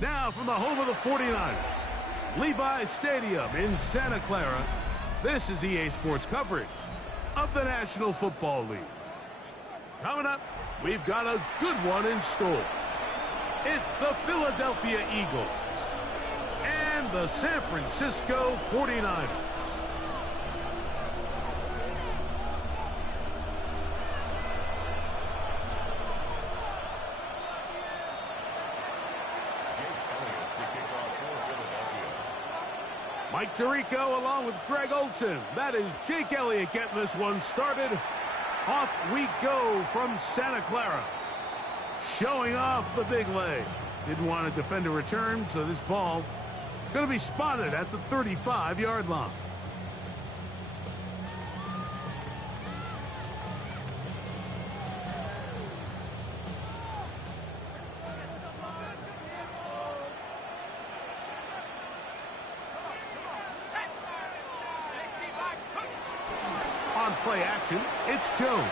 Now from the home of the 49ers, Levi's Stadium in Santa Clara, this is EA Sports coverage of the National Football League. Coming up, we've got a good one in store. It's the Philadelphia Eagles and the San Francisco 49ers. Mike Tirico along with Greg Olson. That is Jake Elliott getting this one started. Off we go from Santa Clara. Showing off the big leg. Didn't want to defend a return, so this ball going to be spotted at the 35-yard line. On play action, it's Jones.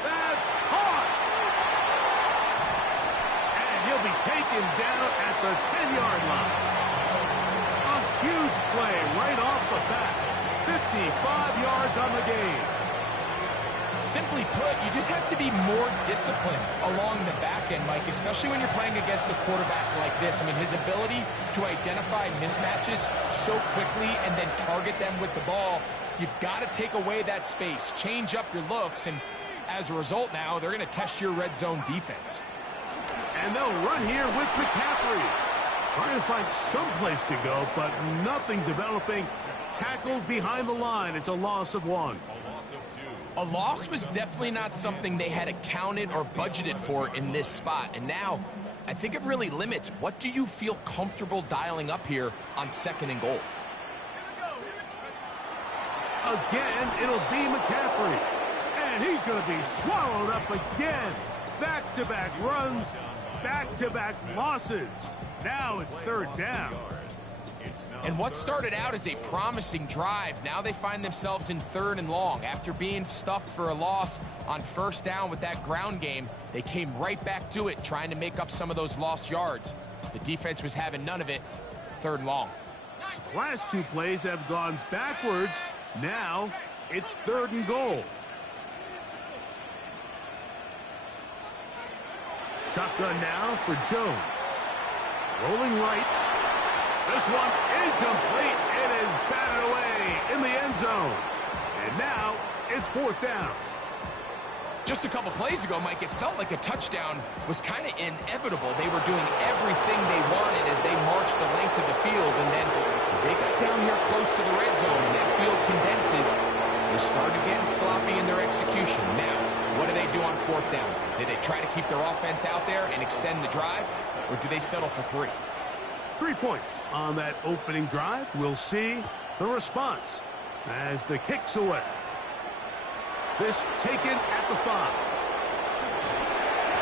That's caught! And he'll be taken down at the 10-yard line. A huge play right off the bat. 55 yards on the game. Simply put, you just have to be more disciplined along the back end, Mike, especially when you're playing against a quarterback like this. I mean, his ability to identify mismatches so quickly and then target them with the ball, you've got to take away that space, change up your looks, and as a result now, they're going to test your red zone defense. And they'll run here with McCaffrey. Trying to find some place to go, but nothing developing. Tackled behind the line. It's a loss of 1. A loss was definitely not something they had accounted or budgeted for in this spot. And now, I think it really limits what do you feel comfortable dialing up here on 2nd and goal. Again, it'll be McCaffrey. And he's going to be swallowed up again. Back-to-back runs, back-to-back losses. Now it's 3rd down. And what started out as a promising drive, now they find themselves in 3rd and long. After being stuffed for a loss on 1st down with that ground game, they came right back to it, trying to make up some of those lost yards. The defense was having none of it. 3rd and long. The last 2 plays have gone backwards. Now it's 3rd and goal. Shotgun now for Jones. Rolling right. This one incomplete. It is batted away in the end zone. And now it's 4th down. Just a couple plays ago, Mike, it felt like a touchdown was kind of inevitable. They were doing everything they wanted as they marched the length of the field. And then as they got down here close to the red zone and that field condenses, they started getting sloppy in their execution. Now, what do they do on 4th down? Do they try to keep their offense out there and extend the drive? Or do they settle for 3? 3 points on that opening drive. We'll see the response as the kick's away. This taken at the 5.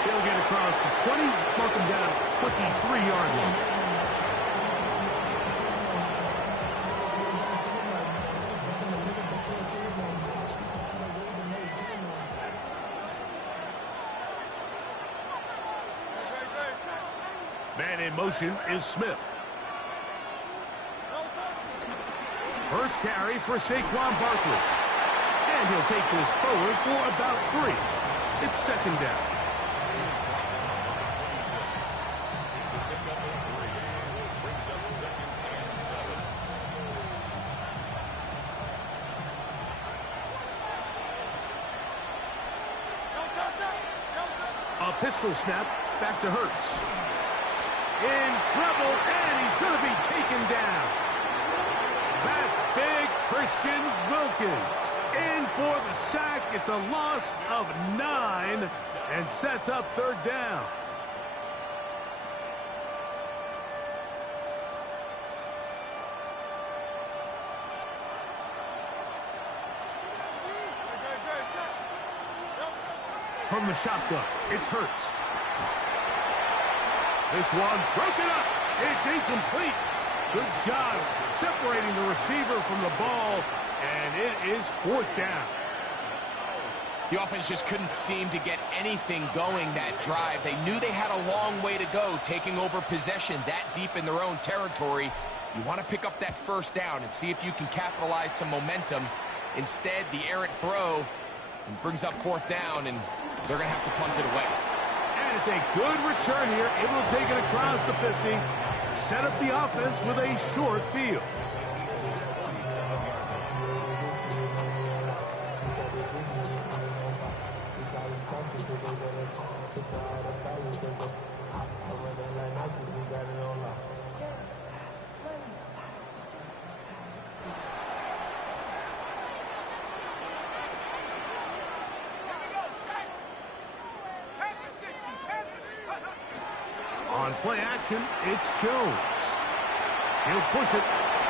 They'll get across the 20, mark them down at the 23-yard line. Man in motion is Smith. First carry for Saquon Barkley. And he'll take this forward for about 3. It's 2nd down. A pistol snap back to Hurts. In trouble, and he's going to be taken down. That's big Christian Wilkins. In for the sack. It's a loss of 9 and sets up 3rd down. From the shotgun, it's Hurts. This one broken up. It's incomplete. Good job separating the receiver from the ball, and it is 4th down. The offense just couldn't seem to get anything going that drive. They knew they had a long way to go, taking over possession that deep in their own territory. You want to pick up that first down and see if you can capitalize some momentum. Instead, the errant throw brings up fourth down, and they're going to have to punt it away. And it's a good return here, able to take it across the 50, set up the offense with a short field. On play action, it's Jones. He'll push it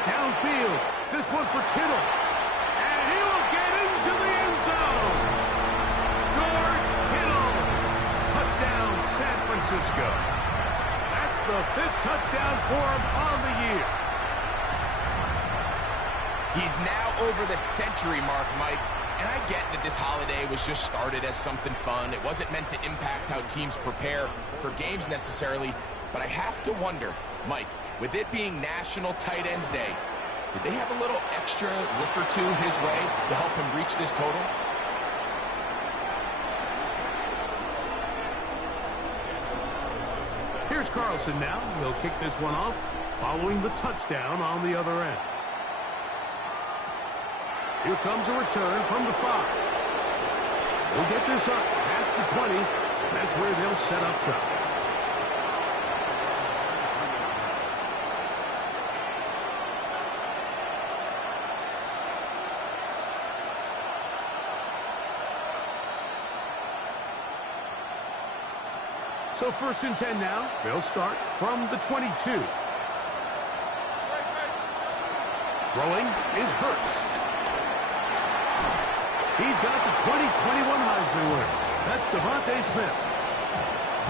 downfield. This one for Kittle. And he will get into the end zone. George Kittle. Touchdown, San Francisco. That's the 5th touchdown for him on the year. He's now over the century mark, Mike. And I get that this holiday was just started as something fun. It wasn't meant to impact how teams prepare for games necessarily. But I have to wonder, Mike, with it being National Tight Ends Day, did they have a little extra look or two his way to help him reach this total? Here's Carlson now. He'll kick this one off, following the touchdown on the other end. Here comes a return from the 5. They'll get this up past the 20. That's where they'll set up shop. So 1st and 10 now. They'll start from the 22. Throwing is Hurts. He's got the 2021 Heisman winner. That's Devontae Smith.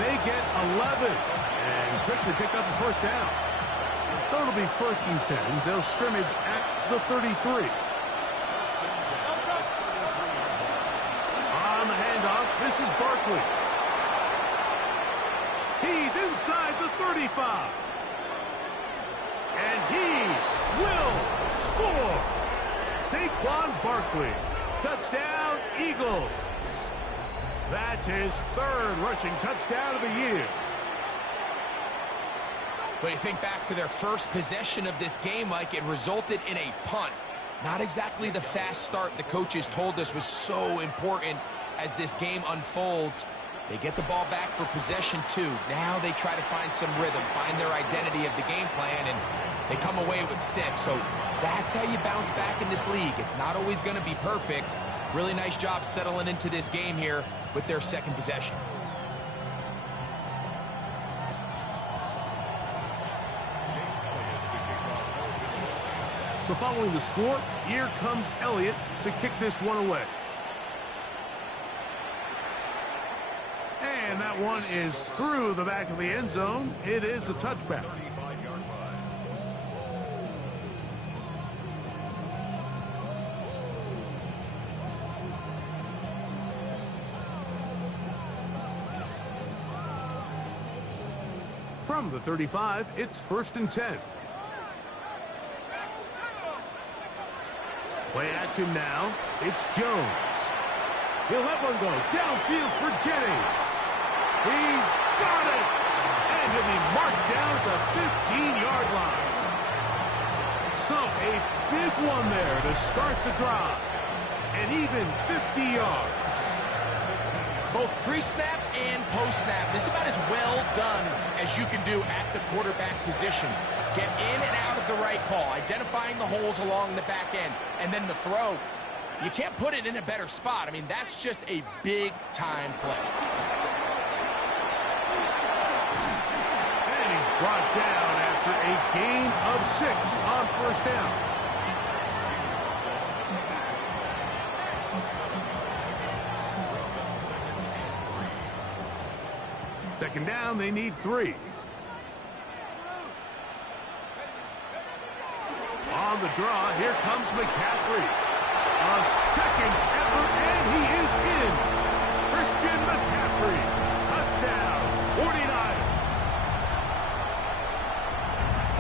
They get 11 and quickly pick up the first down. So it'll be 1st and 10. They'll scrimmage at the 33. On the handoff, this is Barkley. He's inside the 35. And he will score. Saquon Barkley. Touchdown, Eagles. That's his 3rd rushing touchdown of the year. But you think back to their first possession of this game, Mike, it resulted in a punt. Not exactly the fast start the coaches told us was so important as this game unfolds. They get the ball back for possession 2. Now they try to find some rhythm, find their identity of the game plan, and they come away with 6. So that's how you bounce back in this league. It's not always going to be perfect. Really nice job settling into this game here with their 2nd possession. So following the score, here comes Elliott to kick this one away. And that one is through the back of the end zone. It is a touchback. From the 35, it's 1st and 10. Play action now. It's Jones. He'll let one go downfield for Jennings. He's got it! And he'll be marked down at the 15-yard line. So a big one there to start the drive. And even 50 yards. Both pre-snap and post-snap. This is about as well done as you can do at the quarterback position. Get in and out of the right call, identifying the holes along the back end, and then the throw. You can't put it in a better spot. I mean, that's just a big-time play. And he's brought down after a gain of 6 on 1st down. Second down, they need 3. On the draw, here comes McCaffrey. A second effort, and he is in. Christian McCaffrey, touchdown, 49ers.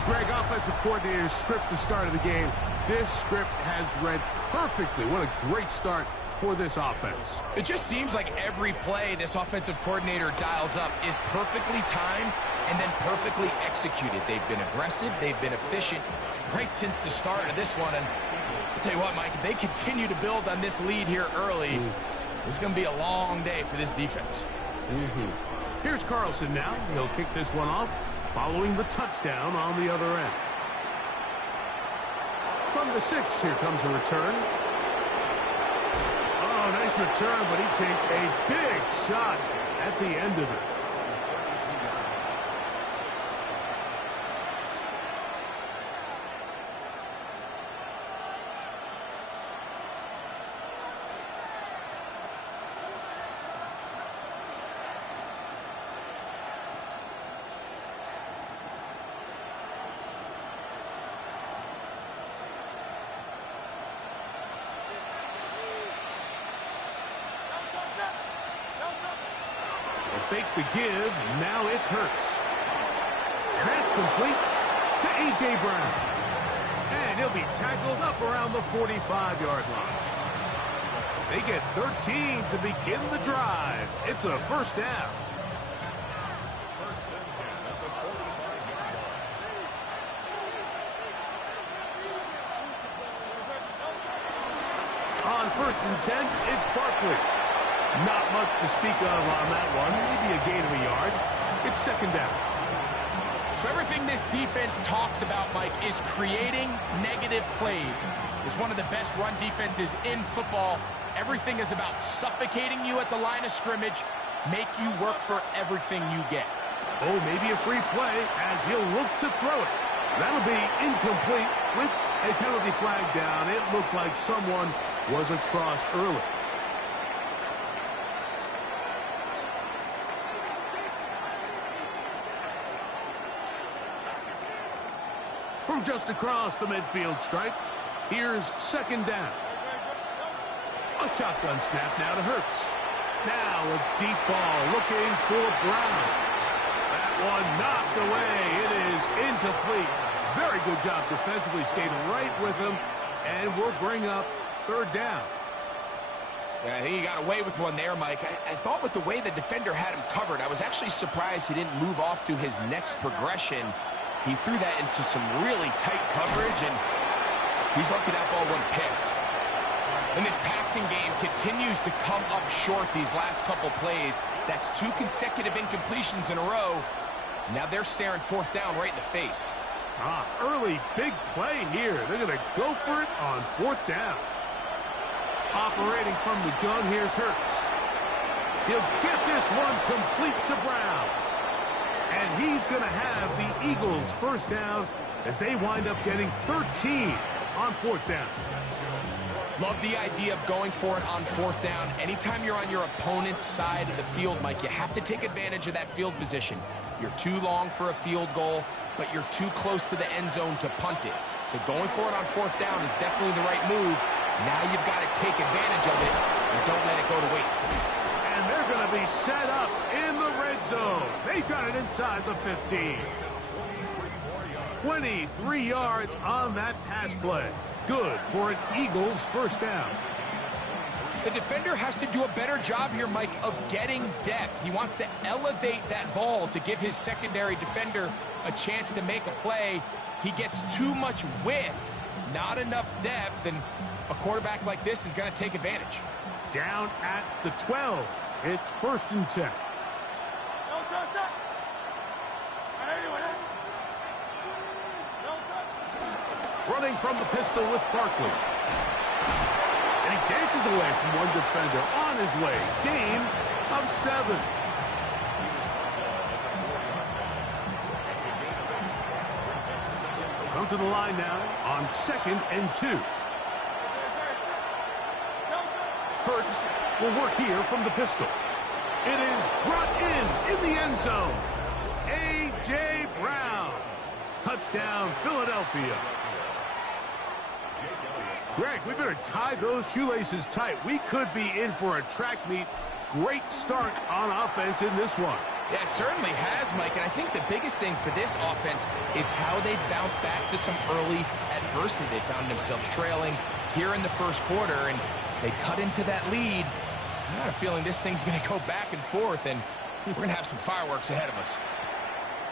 Greg, offensive coordinator's script to start of the game. This script has read perfectly. What a great start for this offense. It just seems like every play this offensive coordinator dials up is perfectly timed and then perfectly executed. They've been aggressive, they've been efficient right since the start of this one. And I'll tell you what, Mike, if they continue to build on this lead here early, it's going to be a long day for this defense. Here's Carlson now. He'll kick this one off following the touchdown on the other end. From the 6, here comes a return. Oh, nice return, but he takes a big shot at the end of it. Fake the give, now it's Hurts. And that's complete to A.J. Brown. And he'll be tackled up around the 45-yard line. They get 13 to begin the drive. It's a first down. On 1st and 10, it's Barkley. Not much to speak of on that one. Maybe a gain of a yard. It's 2nd down. So everything this defense talks about, Mike, is creating negative plays. It's one of the best run defenses in football. Everything is about suffocating you at the line of scrimmage, make you work for everything you get. Oh, maybe a free play as he'll look to throw it. That'll be incomplete with a penalty flag down. It looked like someone was across early. From just across the midfield stripe, here's 2nd down. A shotgun snap now to Hurts. Now a deep ball looking for Brown. That one knocked away. It is incomplete. Very good job defensively. Stayed right with him, and we'll bring up 3rd down. Yeah, I think he got away with one there, Mike. I thought with the way the defender had him covered, I was actually surprised he didn't move off to his next progression. He threw that into some really tight coverage, and he's lucky that ball wasn't picked. And this passing game continues to come up short these last couple plays. That's 2 consecutive incompletions in a row. Now they're staring 4th down right in the face. Early big play here. They're going to go for it on 4th down. Operating from the gun, here's Hurts. He'll get this one complete to Brown. And he's going to have the Eagles' 1st down as they wind up getting 13 on 4th down. Love the idea of going for it on 4th down. Anytime you're on your opponent's side of the field, Mike, you have to take advantage of that field position. You're too long for a field goal, but you're too close to the end zone to punt it. So going for it on 4th down is definitely the right move. Now you've got to take advantage of it and don't let it go to waste. And they're going to be set up in the red zone. They've got it inside the 15. 23 yards on that pass play. Good for an Eagles 1st down. The defender has to do a better job here, Mike, of getting depth. He wants to elevate that ball to give his secondary defender a chance to make a play. He gets too much width, not enough depth, and a quarterback like this is going to take advantage. Down at the 12. It's 1st and 10. Running from the pistol with Barkley. And he dances away from one defender on his way. Gain of 7. Come to the line now on 2nd and 2. Hurts will work here from the pistol. It is brought in the end zone. A.J. Brown. Touchdown, Philadelphia. Greg, we better tie those shoelaces tight. We could be in for a track meet. Great start on offense in this one. Yeah, it certainly has, Mike, and I think the biggest thing for this offense is how they've bounced back to some early adversity. They found themselves trailing here in the first quarter, and they cut into that lead. I got a feeling this thing's going to go back and forth, and we're going to have some fireworks ahead of us.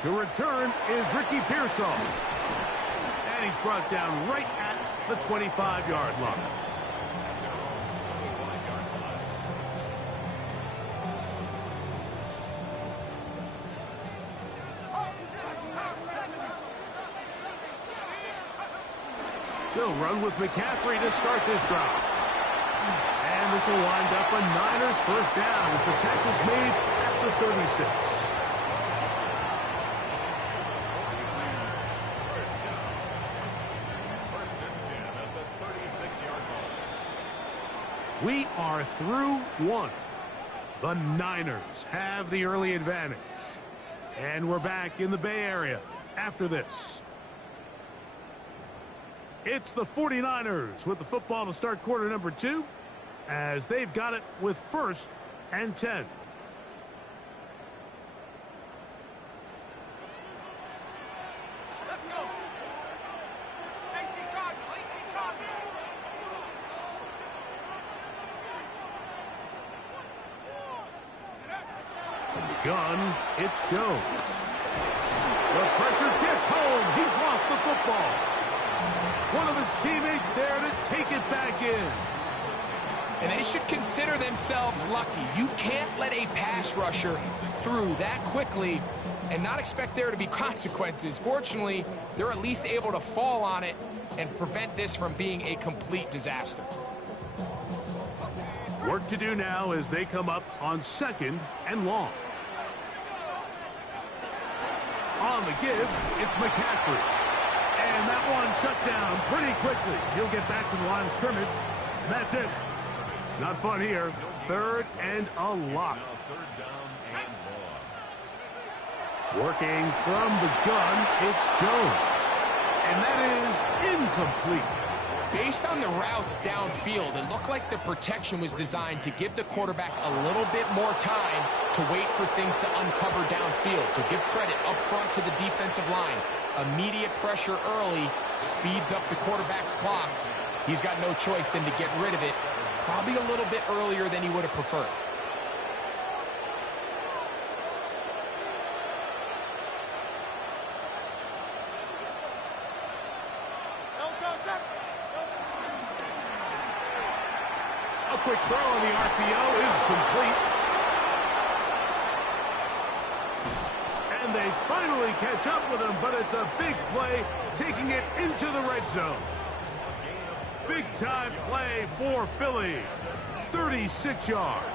To return is Ricky Pearsall. And he's brought down right at the 25-yard line. They'll run with McCaffrey to start this drive. And this will wind up a Niners first down as the tackle's made at the 36. We are through one. The Niners have the early advantage. And we're back in the Bay Area after this. It's the 49ers with the football to start quarter number 2 as they've got it with 1st and 10. Let's go. 18 Cardinal, 18 Cardinal. From the gun, it's Jones. The pressure gets home. He's lost the football. One of his teammates there to take it back in. And they should consider themselves lucky. You can't let a pass rusher through that quickly and not expect there to be consequences. Fortunately, they're at least able to fall on it and prevent this from being a complete disaster. Work to do now as they come up on 2nd and long. On the give, it's McCaffrey. And that one shut down pretty quickly. He'll get back to the line of scrimmage. And that's it. Not fun here. 3rd and a lot. Working from the gun, it's Jones. And that is incomplete. Based on the routes downfield, it looked like the protection was designed to give the quarterback a little bit more time to wait for things to uncover downfield. So give credit up front to the defensive line. Immediate pressure early speeds up the quarterback's clock. He's got no choice than to get rid of it, probably a little bit earlier than he would have preferred. A quick throw on the RPO is complete. And they finally catch up with him, but it's a big play, taking it into the red zone. Big-time play for Philly. 36 yards.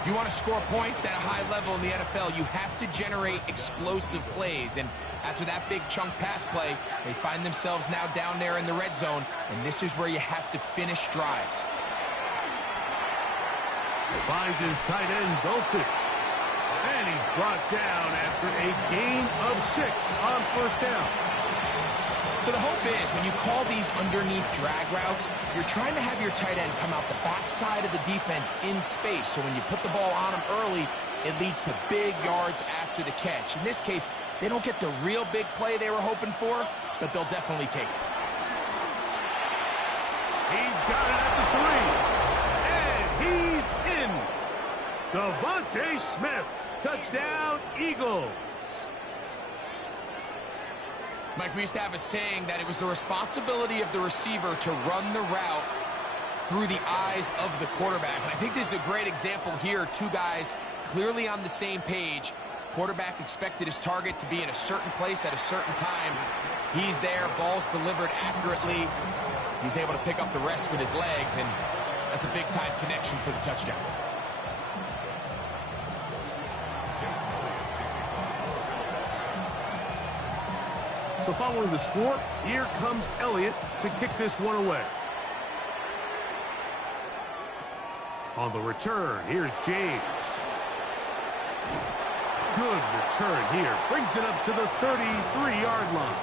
If you want to score points at a high level in the NFL, you have to generate explosive plays. And after that big chunk pass play, they find themselves now down there in the red zone, and this is where you have to finish drives. Finds his tight end, Dulcich. And he's brought down after a gain of 6 on 1st down. So the hope is when you call these underneath drag routes, you're trying to have your tight end come out the backside of the defense in space. So when you put the ball on him early, it leads to big yards after the catch. In this case, they don't get the real big play they were hoping for, but they'll definitely take it. He's got it at the 3. And he's in. Devontae Smith. Touchdown, Eagles. Mike, we used to have a saying that it was the responsibility of the receiver to run the route through the eyes of the quarterback. And I think this is a great example here. Two guys clearly on the same page. Quarterback expected his target to be in a certain place at a certain time. He's there, ball's delivered accurately. He's able to pick up the rest with his legs, and that's a big-time connection for the touchdown. So following the score, here comes Elliott to kick this one away. On the return, here's James. Good return here. Brings it up to the 33-yard line.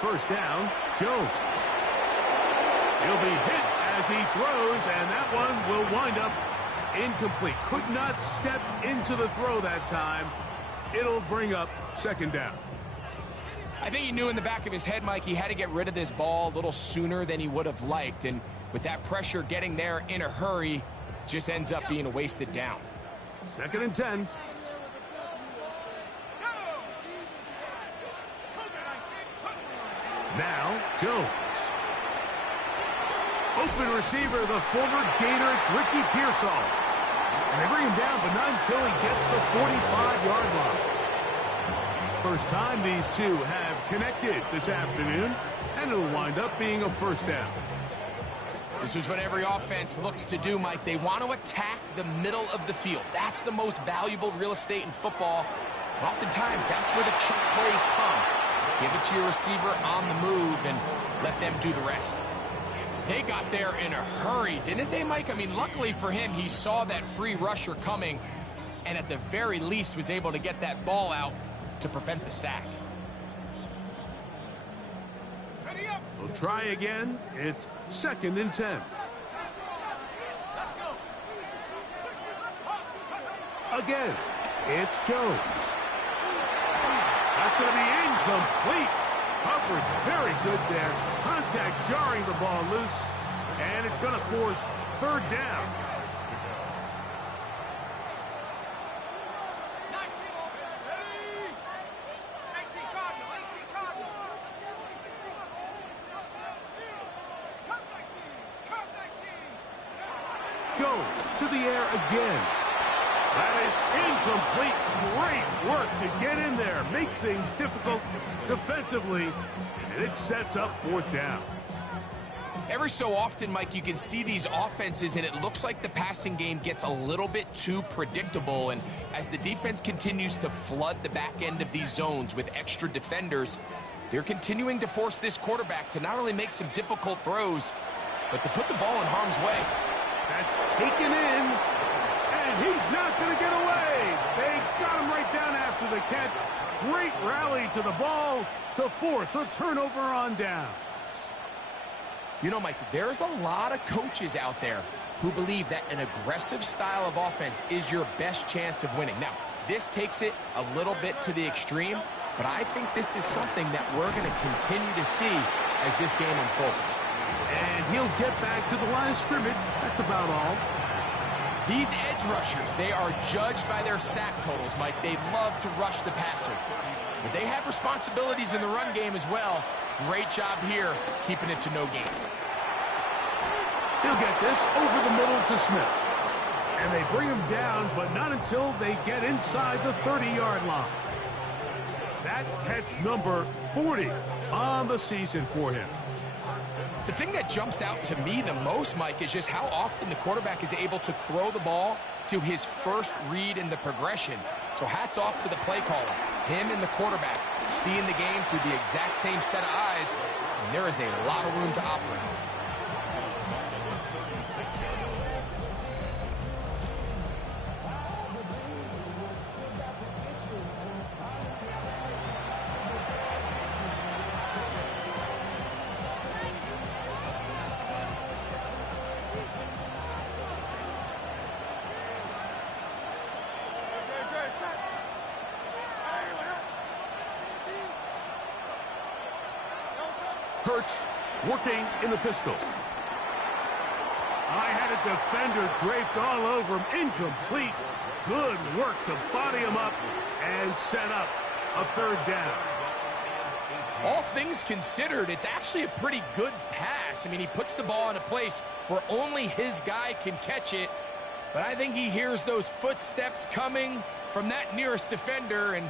first down, Jones. He'll be hit as he throws, and that one will wind up incomplete. Could not step into the throw that time. It'll bring up second down. I think he knew in the back of his head, Mike, he had to get rid of this ball a little sooner than he would have liked. And with that pressure getting there in a hurry, just ends up being a wasted down. Second and 10. Now, Jones. Open receiver, the former Gator, it's Ricky Pearsall. And they bring him down, but not until he gets the 45-yard line. First time these two have connected this afternoon, and it'll wind up being a first down. This is what every offense looks to do, Mike. They want to attack the middle of the field. That's the most valuable real estate in football. And oftentimes, that's where the chunk plays come. Give it to your receiver on the move and let them do the rest. They got there in a hurry, didn't they, Mike? I mean, luckily for him, he saw that free rusher coming and at the very least was able to get that ball out to prevent the sack. We'll try again. It's second and 10. Again, it's Jones. That's going to be incomplete. Coverage very good there. Contact jarring the ball loose, and it's going to force third down. Jones to the air again. That is incomplete. Great work to get in there, make things difficult defensively, and it sets up fourth down. Every so often, Mike, you can see these offenses, and it looks like the passing game gets a little bit too predictable. And as the defense continues to flood the back end of these zones with extra defenders, they're continuing to force this quarterback to not only make some difficult throws, but to put the ball in harm's way. That's taken in, and he's not going to get away. They got him right down after the catch. Great rally to the ball to force a turnover on down. You know, Mike, there's a lot of coaches out there who believe that an aggressive style of offense is your best chance of winning. Now, this takes it a little bit to the extreme, but I think this is something that we're going to continue to see as this game unfolds. And he'll get back to the line of scrimmage. That's about all. These edge rushers, they are judged by their sack totals, Mike. They love to rush the passer. But they have responsibilities in the run game as well. Great job here, keeping it to no gain. He'll get this over the middle to Smith. And they bring him down, but not until they get inside the 30-yard line. That catch number 40 on the season for him. The thing that jumps out to me the most, Mike, is just how often the quarterback is able to throw the ball to his first read in the progression. So hats off to the play caller. Him and the quarterback seeing the game through the exact same set of eyes, and there is a lot of room to operate. Hurts working in the pistol. I had a defender draped all over him. Incomplete. Good work to body him up and set up a third down. All things considered, it's actually a pretty good pass. I mean, he puts the ball in a place where only his guy can catch it. But I think he hears those footsteps coming from that nearest defender, and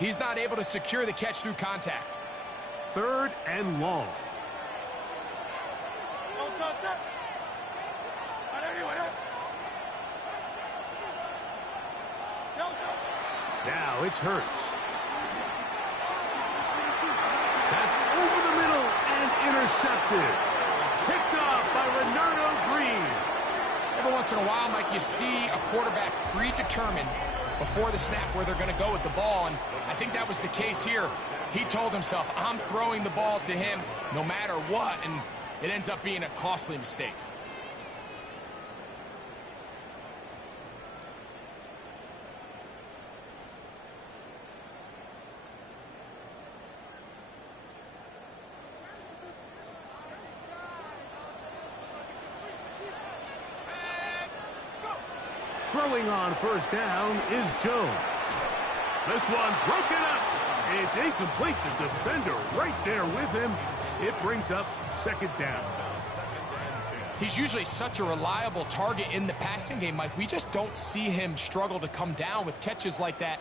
he's not able to secure the catch through contact. Third and long. Now it's Hurts. That's over the middle and intercepted. Picked off by Renardo Green. Every once in a while, Mike, you see a quarterback predetermined before the snap where they're going to go with the ball, and I think that was the case here. He told himself, I'm throwing the ball to him no matter what, and it ends up being a costly mistake. Throwing on first down is Jones. This one broken up. It's incomplete. The defender right there with him. It brings up second down. He's usually such a reliable target in the passing game, Mike. We just don't see him struggle to come down with catches like that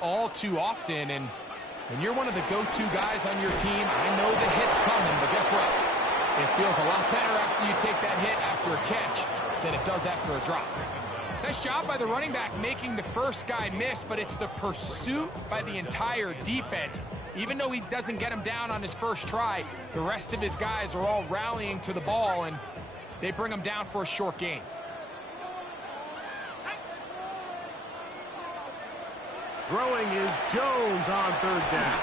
all too often. And when you're one of the go-to guys on your team, I know the hit's coming, but guess what? It feels a lot better after you take that hit after a catch than it does after a drop. Nice job by the running back making the first guy miss, but it's the pursuit by the entire defense. Even though he doesn't get him down on his first try, the rest of his guys are all rallying to the ball, and they bring him down for a short gain. Throwing is Jones on third down.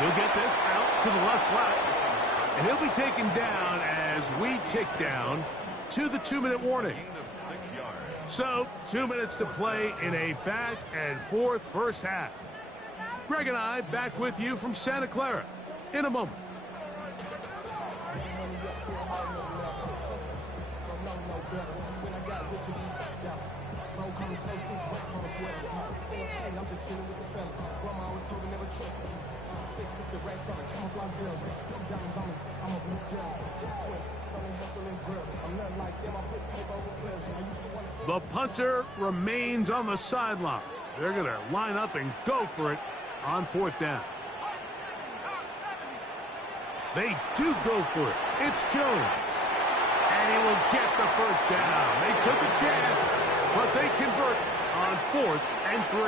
He'll get this out to the left flat, and he'll be taken down as we tick down to the 2-minute warning. So, 2 minutes to play in a back-and-forth first half. Greg and I back with you from Santa Clara in a moment. The punter remains on the sideline. They're going to line up and go for it on fourth down. They do go for it. It's Jones. And he will get the first down. They took a chance, but they convert on 4th and 3.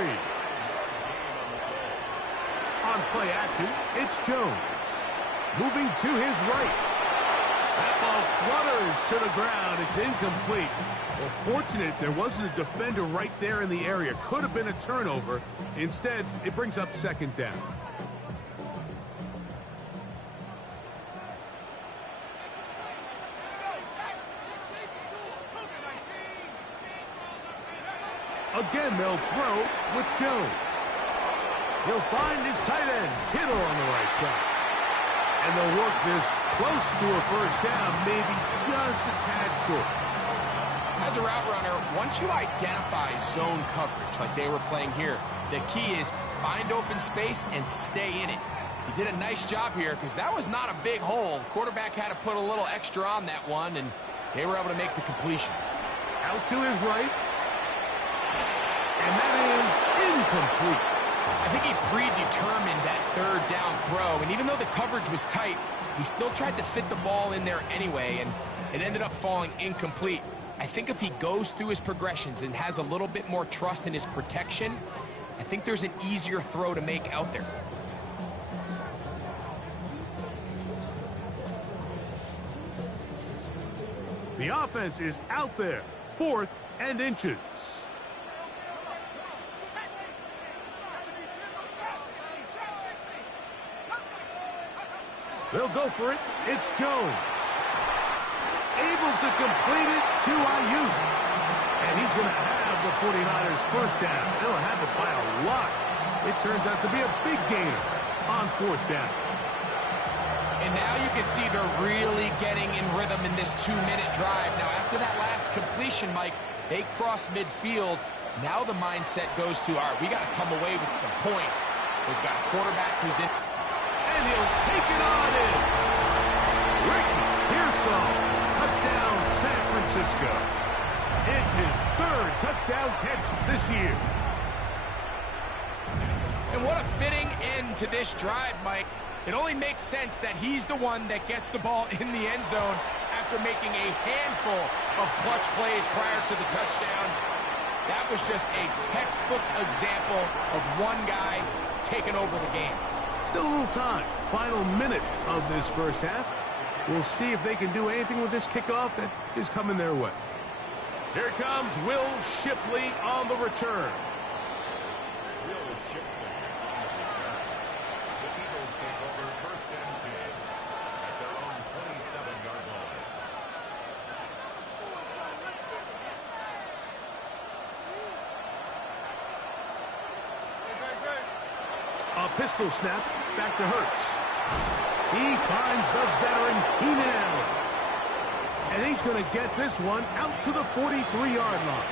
On play action, it's Jones. Moving to his right. That ball flutters to the ground. It's incomplete. Well, fortunate there wasn't a defender right there in the area. Could have been a turnover. Instead, it brings up second down. Again, they'll throw with Jones. He'll find his tight end, Kittle, on the right side. And they'll work this close to a first down, maybe just a tad short. As a route runner, once you identify zone coverage like they were playing here, the key is find open space and stay in it. He did a nice job here because that was not a big hole. Quarterback had to put a little extra on that one, and they were able to make the completion. Out to his right. And that is incomplete. I think he predetermined that third down throw, and even though the coverage was tight, he still tried to fit the ball in there anyway, and it ended up falling incomplete. I think if he goes through his progressions and has a little bit more trust in his protection, I think there's an easier throw to make out there. The offense is out there, 4th and inches. They'll go for it. It's Jones. Able to complete it to Ayuk. And he's going to have the 49ers first down. They'll have it by a lot. It turns out to be a big gainer on 4th down. And now you can see they're really getting in rhythm in this 2-minute drive. Now, after that last completion, Mike, they cross midfield. Now the mindset goes to, all right, we got to come away with some points. We've got a quarterback who's in. And he'll take it on in. Ricky Pearsall, touchdown San Francisco. It's his 3rd touchdown catch this year. And what a fitting end to this drive, Mike. It only makes sense that he's the one that gets the ball in the end zone after making a handful of clutch plays prior to the touchdown. That was just a textbook example of one guy taking over the game. Still a little time. Final minute of this first half. We'll see if they can do anything with this kickoff that is coming their way. Here comes Will Shipley on the return. Will Shipley on the return. The Eagles take over first and 10 at their own 27-yard line. A pistol snap back to Hurts. He finds the veteran Keenan Allen. And he's going to get this one out to the 43-yard line.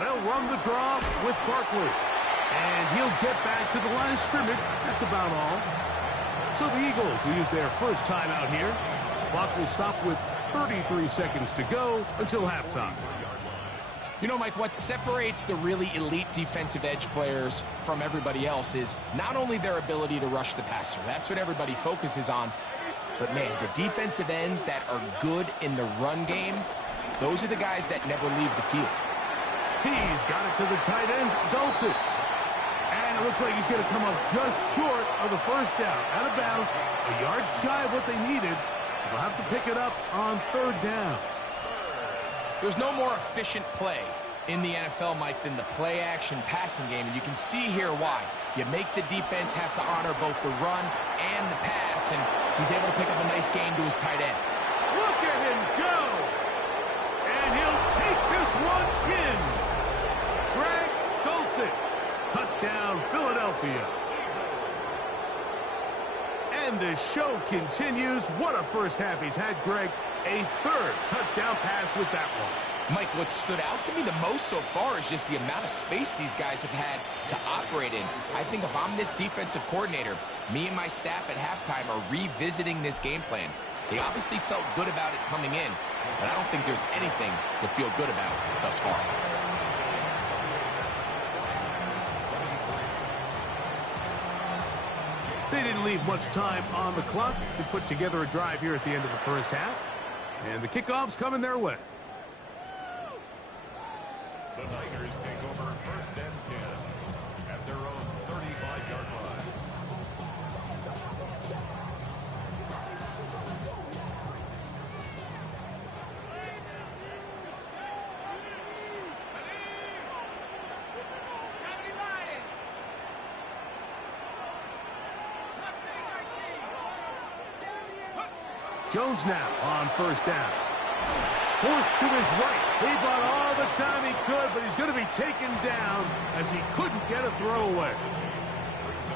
They'll run the draw with Barkley. And he'll get back to the line of scrimmage. That's about all. So the Eagles will use their first timeout here. Clock will stop with 33 seconds to go until halftime. You know, Mike, what separates the really elite defensive edge players from everybody else is not only their ability to rush the passer. That's what everybody focuses on. But, man, the defensive ends that are good in the run game, those are the guys that never leave the field. He's got it to the tight end, Dulcich. And it looks like he's going to come up just short of the first down. Out of bounds, a yard shy of what they needed. They'll have to pick it up on third down. There's no more efficient play in the NFL, Mike, than the play-action passing game, and you can see here why. You make the defense have to honor both the run and the pass, and he's able to pick up a nice gain to his tight end. Look at him go! And he'll take this one in. Greg Dulcich. Touchdown, Philadelphia. And the show continues. What a first half he's had, Greg. A third touchdown pass with that one. Mike, what stood out to me the most so far is just the amount of space these guys have had to operate in. I think if I'm this defensive coordinator, me and my staff at halftime are revisiting this game plan. They obviously felt good about it coming in, but I don't think there's anything to feel good about thus far. They didn't leave much time on the clock to put together a drive here at the end of the first half. And the kickoff's coming their way. The Niners take over first and 10 at their own 35-yard line. Jones now on first down. Forced to his right. He bought all the time he could, but he's going to be taken down as he couldn't get a throwaway.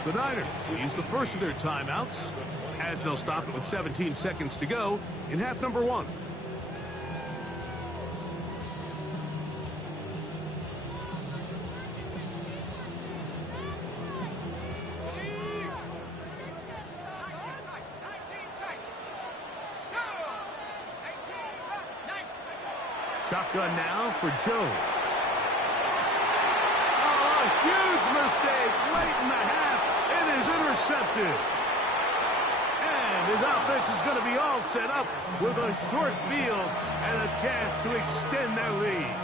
The Niners will use the first of their timeouts as they'll stop it with 17 seconds to go in half number one. Shotgun now for Jones. Oh, a huge mistake late in the half. It is intercepted. And his offense is going to be all set up with a short field and a chance to extend their lead.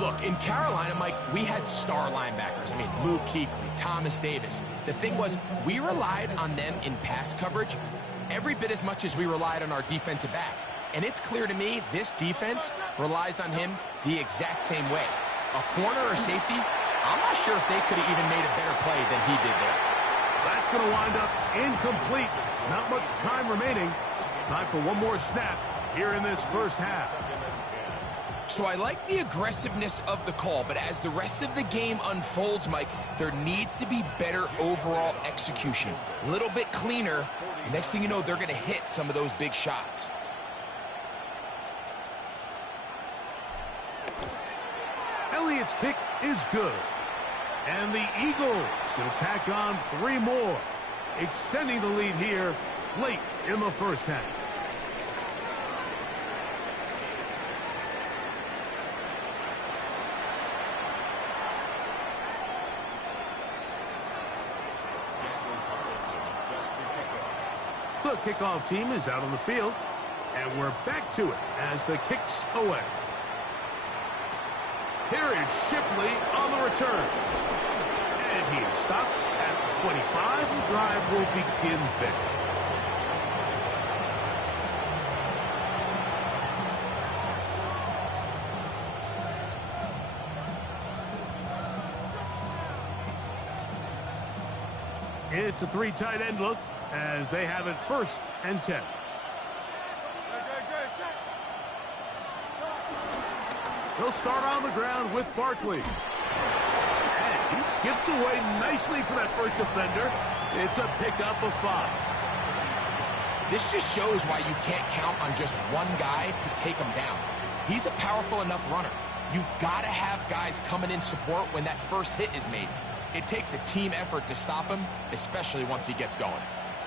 Look, in Carolina, Mike, we had star linebackers. I mean, Luke Kuechly, Thomas Davis. The thing was, we relied on them in pass coverage every bit as much as we relied on our defensive backs. And it's clear to me this defense relies on him the exact same way. A corner or safety, I'm not sure if they could have even made a better play than he did there. That's going to wind up incomplete. Not much time remaining. Time for one more snap here in this first half. So I like the aggressiveness of the call, but as the rest of the game unfolds, Mike, there needs to be better overall execution. A little bit cleaner. Next thing you know, they're going to hit some of those big shots. Elliott's kick is good. And the Eagles going to tack on 3 more, extending the lead here late in the first half. The kickoff team is out on the field, and we're back to it as the kick's away. Here is Shipley on the return. And he is stopped at the 25. The drive will begin there. It's a 3 tight end look as they have it 1st and 10. He'll start on the ground with Barkley. And he skips away nicely for that first defender. It's a pickup of 5. This just shows why you can't count on just one guy to take him down. He's a powerful enough runner. You gotta have guys coming in support when that first hit is made. It takes a team effort to stop him, especially once he gets going.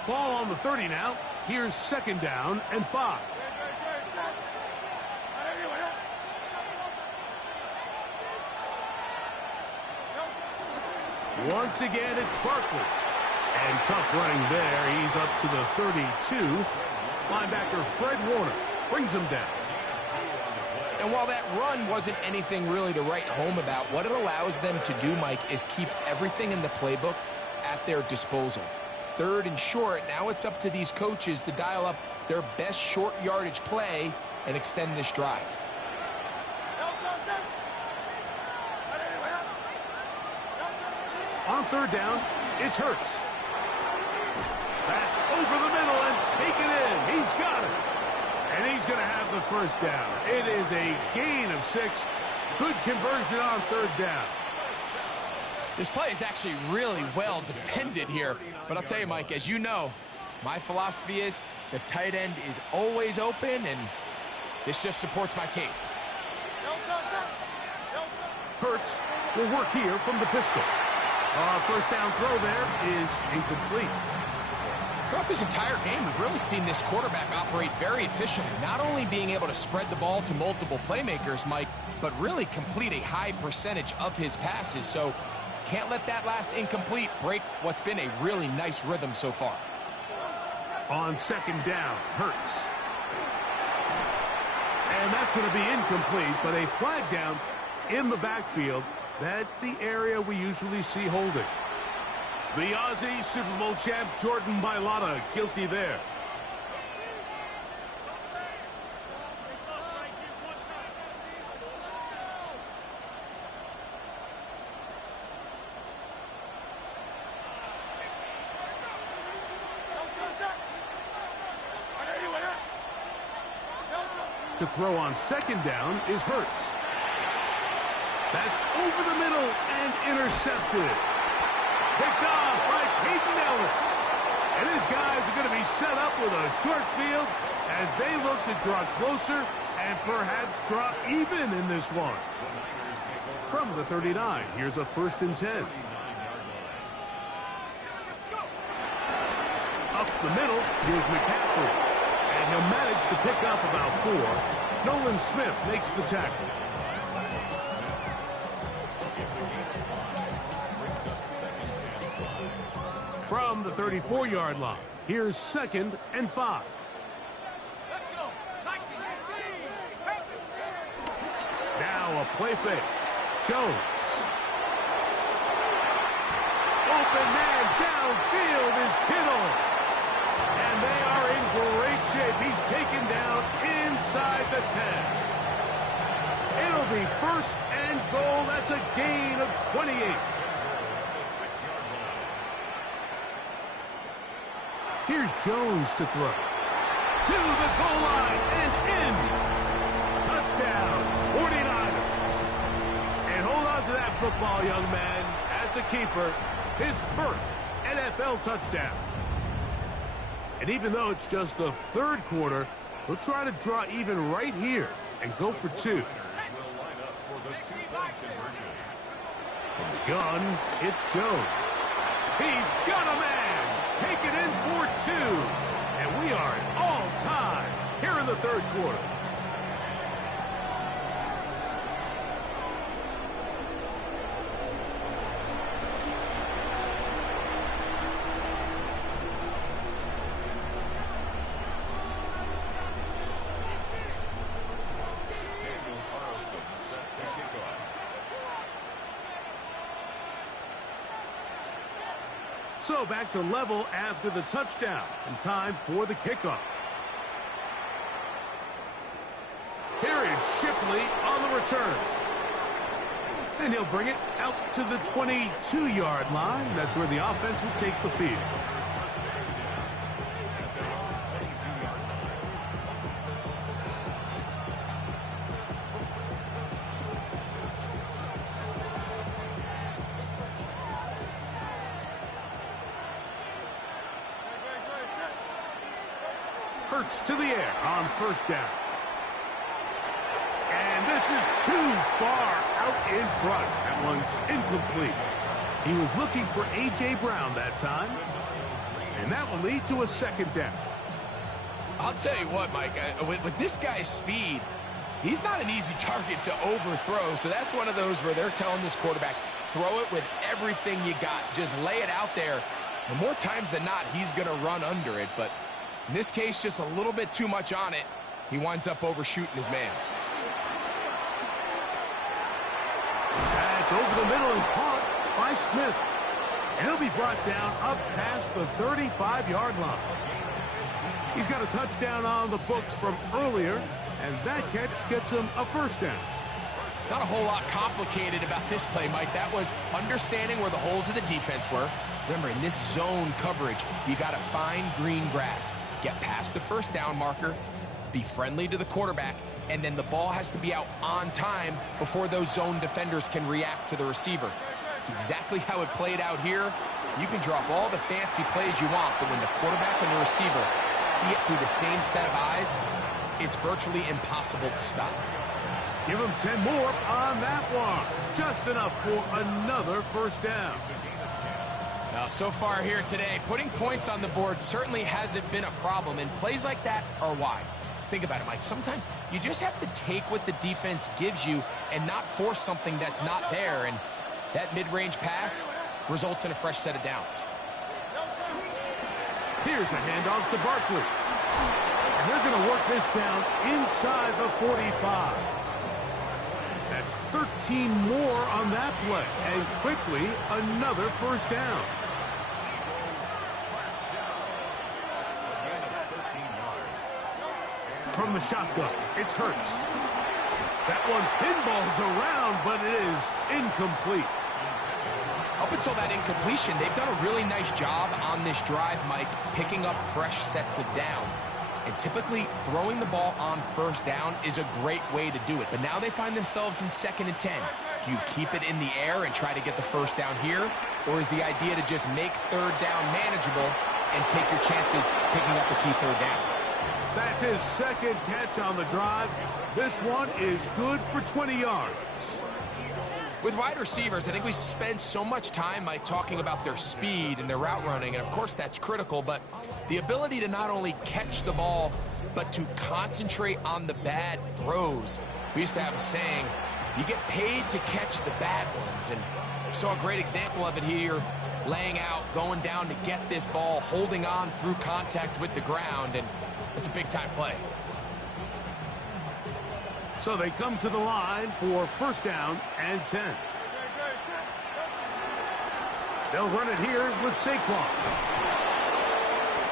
Ball on the 30 now. Here's 2nd down and 5. Once again, it's Barkley. And tough running there. He's up to the 32. Linebacker Fred Warner brings him down. And while that run wasn't anything really to write home about, what it allows them to do, Mike, is keep everything in the playbook at their disposal. 3rd and short, now it's up to these coaches to dial up their best short yardage play and extend this drive. On 3rd down, it's Hurts. That's over the middle and taken in. He's got it. And he's going to have the 1st down. It is a gain of 6. Good conversion on 3rd down. This play is actually really well defended here. But I'll tell you, Mike, as you know, my philosophy is the tight end is always open, and this just supports my case. Hurts will work here from the pistol. 1st down throw there is incomplete. Throughout this entire game, we've really seen this quarterback operate very efficiently, not only being able to spread the ball to multiple playmakers, Mike, but really complete a high percentage of his passes. So can't let that last incomplete break what's been a really nice rhythm so far. On 2nd down, Hurts. And that's going to be incomplete, but a flag down in the backfield. That's the area we usually see holding. The Aussie Super Bowl champ Jordan Mailata guilty there. To throw on 2nd down is Hurts. That's over the middle and intercepted. Picked off by Peyton Ellis. And his guys are going to be set up with a short field as they look to draw closer and perhaps draw even in this one. From the 39, here's a 1st and 10. Up the middle, here's McCaffrey. And he'll manage to pick up about 4. Nolan Smith makes the tackle. From the 34-yard line, here's 2nd and 5. Now a play fake. Jones. Open man downfield is Kittle. And they are in great shape. He's taken down inside the 10. It'll be 1st and goal. That's a gain of 28. Here's Jones to throw. To the goal line and in. Touchdown, 49ers. And hold on to that football, young man. That's a keeper. His 1st NFL touchdown. And even though it's just the 3rd quarter, we'll try to draw even right here and go for 2. From the gun, it's Jones. He's got a man. Take it in for 2. And we are at all time here in the 3rd quarter. So back to level after the touchdown, and time for the kickoff. Here is Shipley on the return. And he'll bring it out to the 22-yard line. That's where the offense will take the field. Hurts to the air on first down. And this is too far out in front. That one's incomplete. He was looking for A.J. Brown that time. And that will lead to a second down. I'll tell you what, Mike, with this guy's speed, he's not an easy target to overthrow. So that's one of those where they're telling this quarterback, throw it with everything you got. Just lay it out there. And more times than not, he's going to run under it. But in this case, just a little bit too much on it. He winds up overshooting his man. That's over the middle and caught by Smith. And he'll be brought down up past the 35-yard line. He's got a touchdown on the books from earlier, and that catch gets him a first down. Not a whole lot complicated about this play, Mike. That was understanding where the holes of the defense were. Remember, in this zone coverage, you got to find green grass. Get past the first down marker, be friendly to the quarterback, and then the ball has to be out on time before those zone defenders can react to the receiver. It's exactly how it played out here. You can drop all the fancy plays you want, but when the quarterback and the receiver see it through the same set of eyes, it's virtually impossible to stop. Give him 10 more on that one. Just enough for another first down. Now, so far here today, putting points on the board certainly hasn't been a problem, and plays like that are why. Think about it, Mike. Sometimes you just have to take what the defense gives you and not force something that's not there, and that mid-range pass results in a fresh set of downs. Here's a handoff to Barkley. And they're going to work this down inside the 45. That's 13 more on that play. And quickly, another first down. From the shotgun, it's Hurts. That one pinballs around, but it is incomplete. Up until that incompletion, they've done a really nice job on this drive, Mike, picking up fresh sets of downs. And typically, throwing the ball on first down is a great way to do it. But now they find themselves in 2nd and 10. Do you keep it in the air and try to get the first down here? Or is the idea to just make third down manageable and take your chances picking up the key third down? That's his second catch on the drive. This one is good for 20 yards. With wide receivers, I think we spend so much time, Mike, talking about their speed and their route running, and of course that's critical, but the ability to not only catch the ball, but to concentrate on the bad throws. We used to have a saying, you get paid to catch the bad ones, and we saw a great example of it here, laying out, going down to get this ball, holding on through contact with the ground, and it's a big-time play. So they come to the line for first down and 10. They'll run it here with Saquon.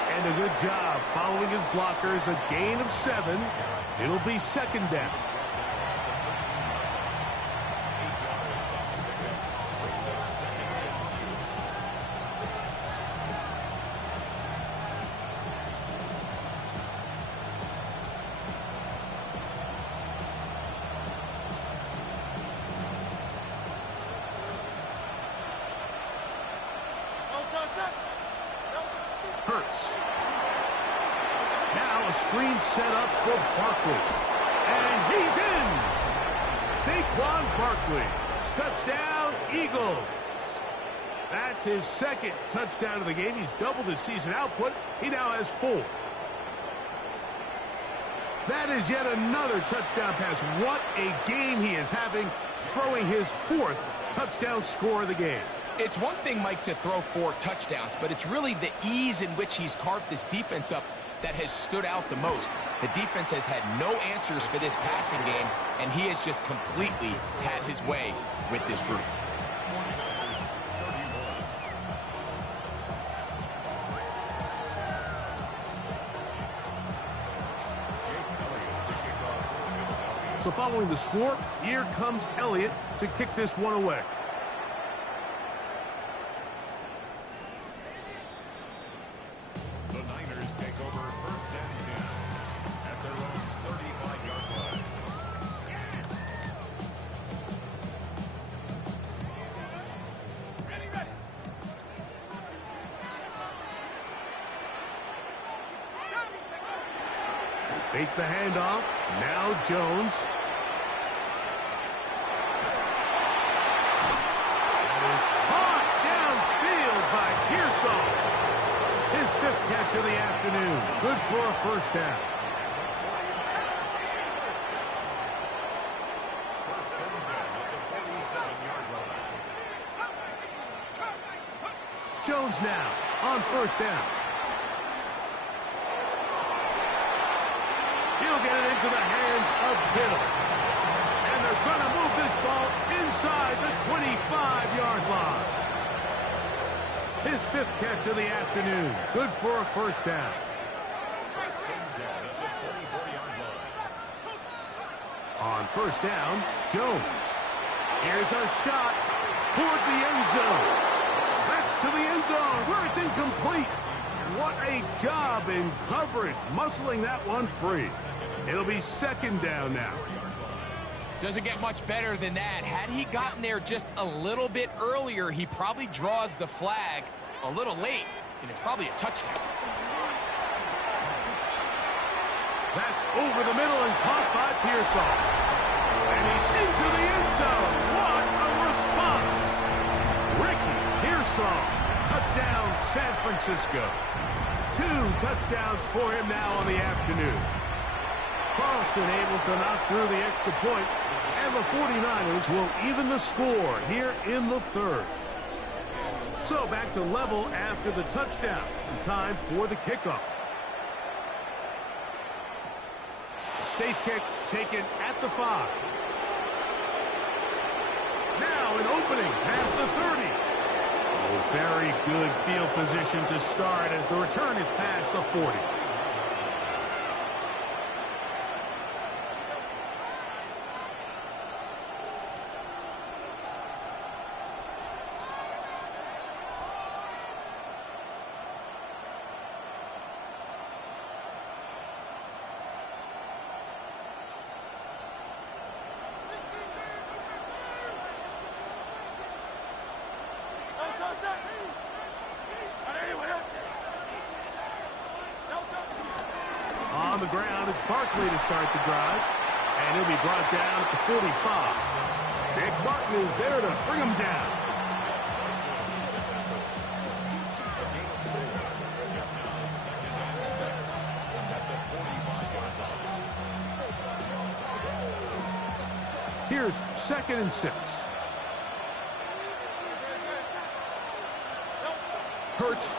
And a good job following his blockers, a gain of 7. It'll be second down. Hurts. Now a screen set up for Barkley. And he's in! Saquon Barkley. Touchdown, Eagles. That's his second touchdown of the game. He's doubled his season output. He now has 4. That is yet another touchdown pass. What a game he is having, throwing his 4th touchdown score of the game. It's one thing, Mike, to throw 4 touchdowns, but it's really the ease in which he's carved this defense up that has stood out the most. The defense has had no answers for this passing game, and he has just completely had his way with this group. So following the score, here comes Elliott to kick this one away. The Niners take over first and 10 at their own 35-yard line. Ready, ready. They fake the handoff. Now Jones. That is caught downfield by Pearsall. His 5th catch of the afternoon. Good for a first down. First and 10 at the 47-yard line. Jones now on first down. He'll get it into the hands of Kittle. And they're going to move this ball inside the 25-yard line. His 5th catch of the afternoon. Good for a first down. First and 10 at the 24-yard line. On first down, Jones. Here's a shot toward the end zone. That's to the end zone where it's incomplete. What a job in coverage, muscling that one free. It'll be second down now. Doesn't get much better than that. Had he gotten there just a little bit earlier, he probably draws the flag a little late, and it's probably a touchdown. That's over the middle and caught by Pearsall. And he's into the end zone. What a response. Ricky Pearsall, touchdown San Francisco. 2 touchdowns for him now on the afternoon. Carlson able to knock through the extra point, and the 49ers will even the score here in the 3rd. So back to level after the touchdown. Time for the kickoff. A safe kick taken at the 5. Now an opening past the 30. Oh, very good field position to start as the return is past the 40. On the ground, it's Barkley to start the drive. And he'll be brought down at the 45. Nick Martin is there to bring him down. Here's 2nd and 6. Hurts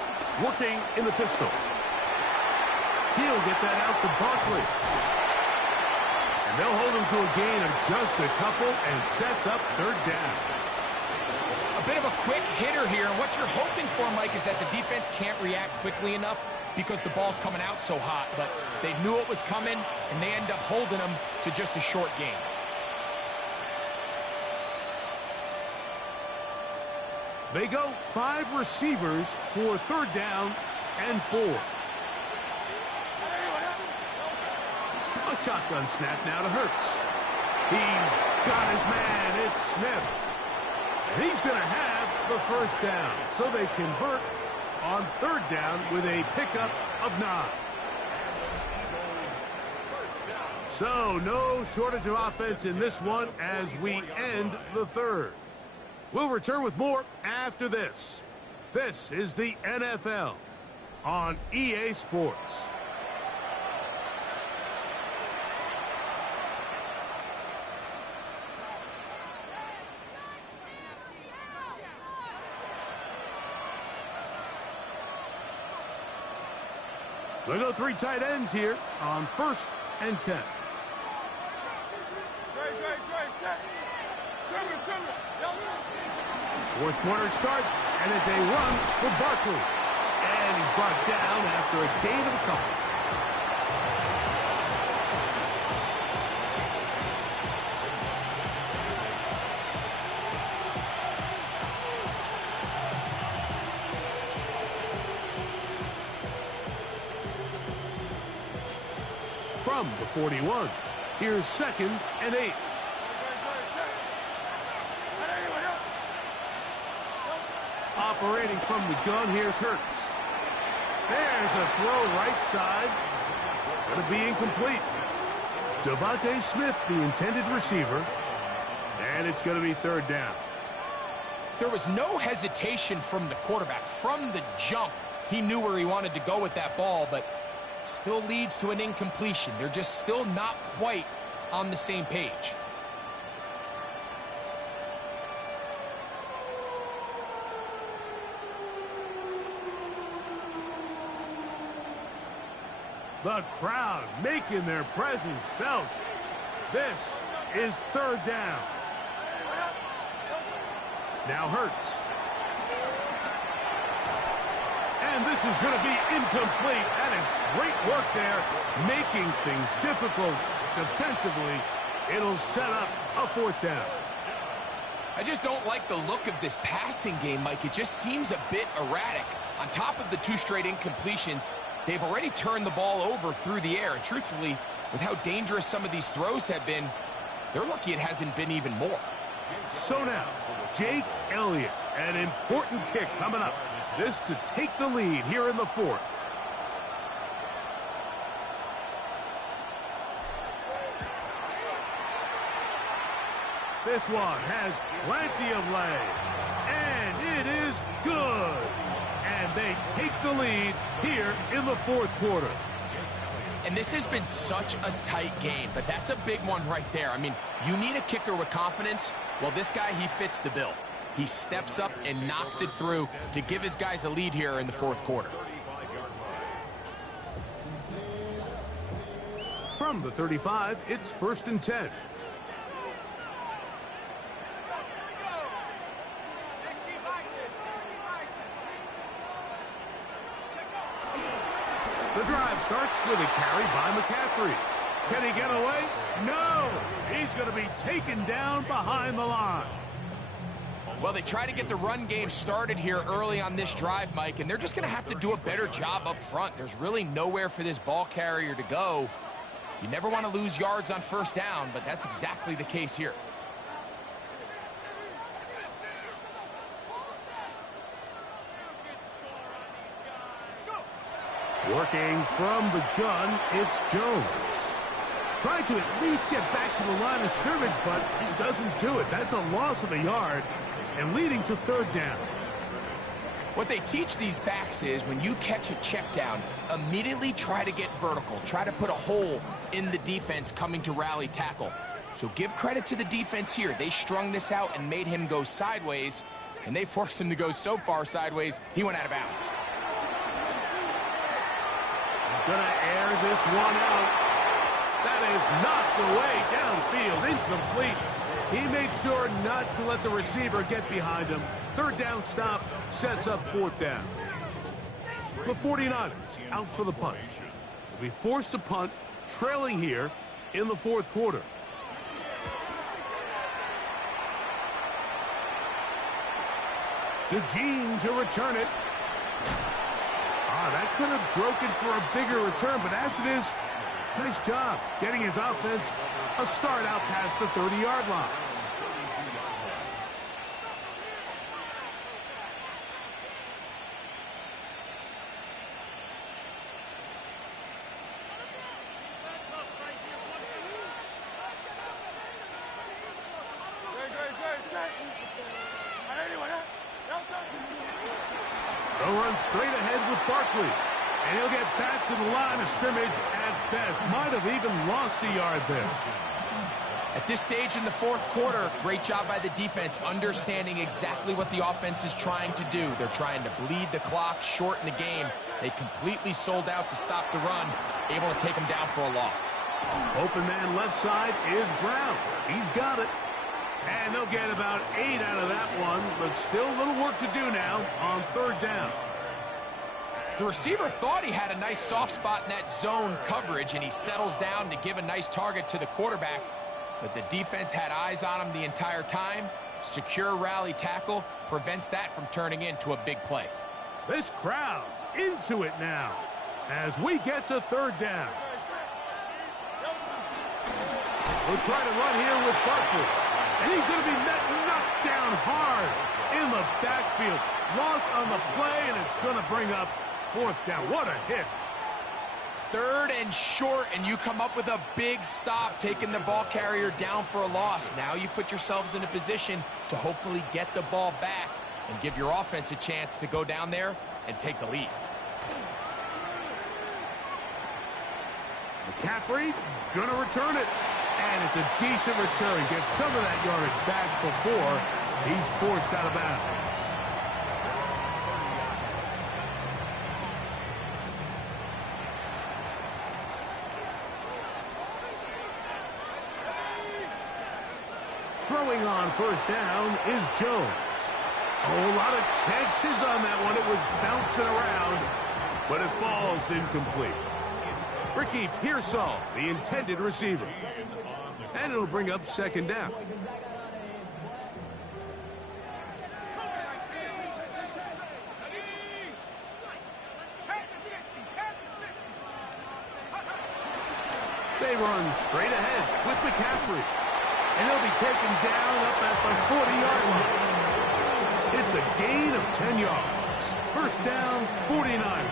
working in the pistol. He'll get that out to Barkley. And they'll hold him to a gain of just a couple and sets up 3rd down. A bit of a quick hitter here, and what you're hoping for, Mike, is that the defense can't react quickly enough because the ball's coming out so hot. But they knew it was coming, and they end up holding him to just a short gain. They go 5 receivers for 3rd down and 4. A shotgun snap now to Hurts. He's got his man. It's Smith. And he's going to have the 1st down. So they convert on 3rd down with a pickup of 9. So no shortage of offense in this one as we end the 3rd. We'll return with more after this. This is the NFL on EA Sports. They'll go 3 tight ends here on 1st and 10. Fourth quarter starts, and it's a run for Barkley. And he's brought down after a gain of a couple. from the 41. Here's 2nd and 8. Operating from the gun, here's Hurts. There's a throw right side. Going to be incomplete. Devontae Smith, the intended receiver. And it's going to be 3rd down. There was no hesitation from the quarterback. From the jump, he knew where he wanted to go with that ball, but it still leads to an incompletion. They're just still not quite on the same page. The crowd making their presence felt. This is 3rd down. Now Hurts. And this is going to be incomplete. That is great work there, making things difficult defensively. It'll set up a 4th down. I just don't like the look of this passing game, Mike. It just seems a bit erratic. On top of the 2 straight incompletions, they've already turned the ball over through the air. And truthfully, with how dangerous some of these throws have been, they're lucky it hasn't been even more. So now, Jake Elliott, an important kick coming up. This to take the lead here in the 4th. This one has plenty of leg. And it is good. And they take the lead here in the 4th quarter. And this has been such a tight game, but that's a big one right there. I mean, you need a kicker with confidence. Well, this guy, he fits the bill. He steps up and knocks it through to give his guys a lead here in the 4th quarter. From the 35, it's 1st and 10. The drive starts with a carry by McCaffrey. Can he get away? No! He's going to be taken down behind the line. Well, they try to get the run game started here early on this drive, Mike, and they're just going to have to do a better job up front. There's really nowhere for this ball carrier to go. You never want to lose yards on 1st down, but that's exactly the case here. Working from the gun, it's Jones. Trying to at least get back to the line of scrimmage, but he doesn't do it. That's a loss of a yard and leading to 3rd down. What they teach these backs is when you catch a check down, immediately try to get vertical. Try to put a hole in the defense coming to rally tackle. So give credit to the defense here. They strung this out and made him go sideways, and they forced him to go so far sideways, he went out of bounds. He's going to air this one out. That is knocked away downfield, incomplete. He made sure not to let the receiver get behind him. 3rd down stop sets up 4th down. The 49ers out for the punt. They'll be forced to punt, trailing here in the 4th quarter. DeJean to return it. That could have broken for a bigger return, but as it is, nice job getting his offense a start out past the 30-yard line. They'll run straight ahead with Barkley. And he'll get back to the line of scrimmage at best. Might have even lost a yard there. At this stage in the 4th quarter, great job by the defense, understanding exactly what the offense is trying to do. They're trying to bleed the clock, shorten the game. They completely sold out to stop the run, able to take them down for a loss. Open man left side is Brown. He's got it. And they'll get about 8 out of that one, but still a little work to do now on 3rd down. The receiver thought he had a nice soft spot in that zone coverage, and he settles down to give a nice target to the quarterback. But the defense had eyes on him the entire time. Secure rally tackle prevents that from turning into a big play. This crowd into it now as we get to 3rd down. We'll try to run here with Barkley. And he's going to be knocked down hard in the backfield. Loss on the play, and it's going to bring up fourth down. What a hit. Third and short, and you come up with a big stop, taking the ball carrier down for a loss. Now you put yourselves in a position to hopefully get the ball back and give your offense a chance to go down there and take the lead. McCaffrey gonna return it. And it's a decent return. Gets some of that yardage back before he's forced out of bounds. Throwing on first down is Jones. A lot of chances on that one. It was bouncing around, but it falls incomplete. Ricky Pearsall, the intended receiver. And it'll bring up second down. They run straight ahead with McCaffrey. And he'll be taken down up at the 40-yard line. It's a gain of 10 yards. First down, 49ers.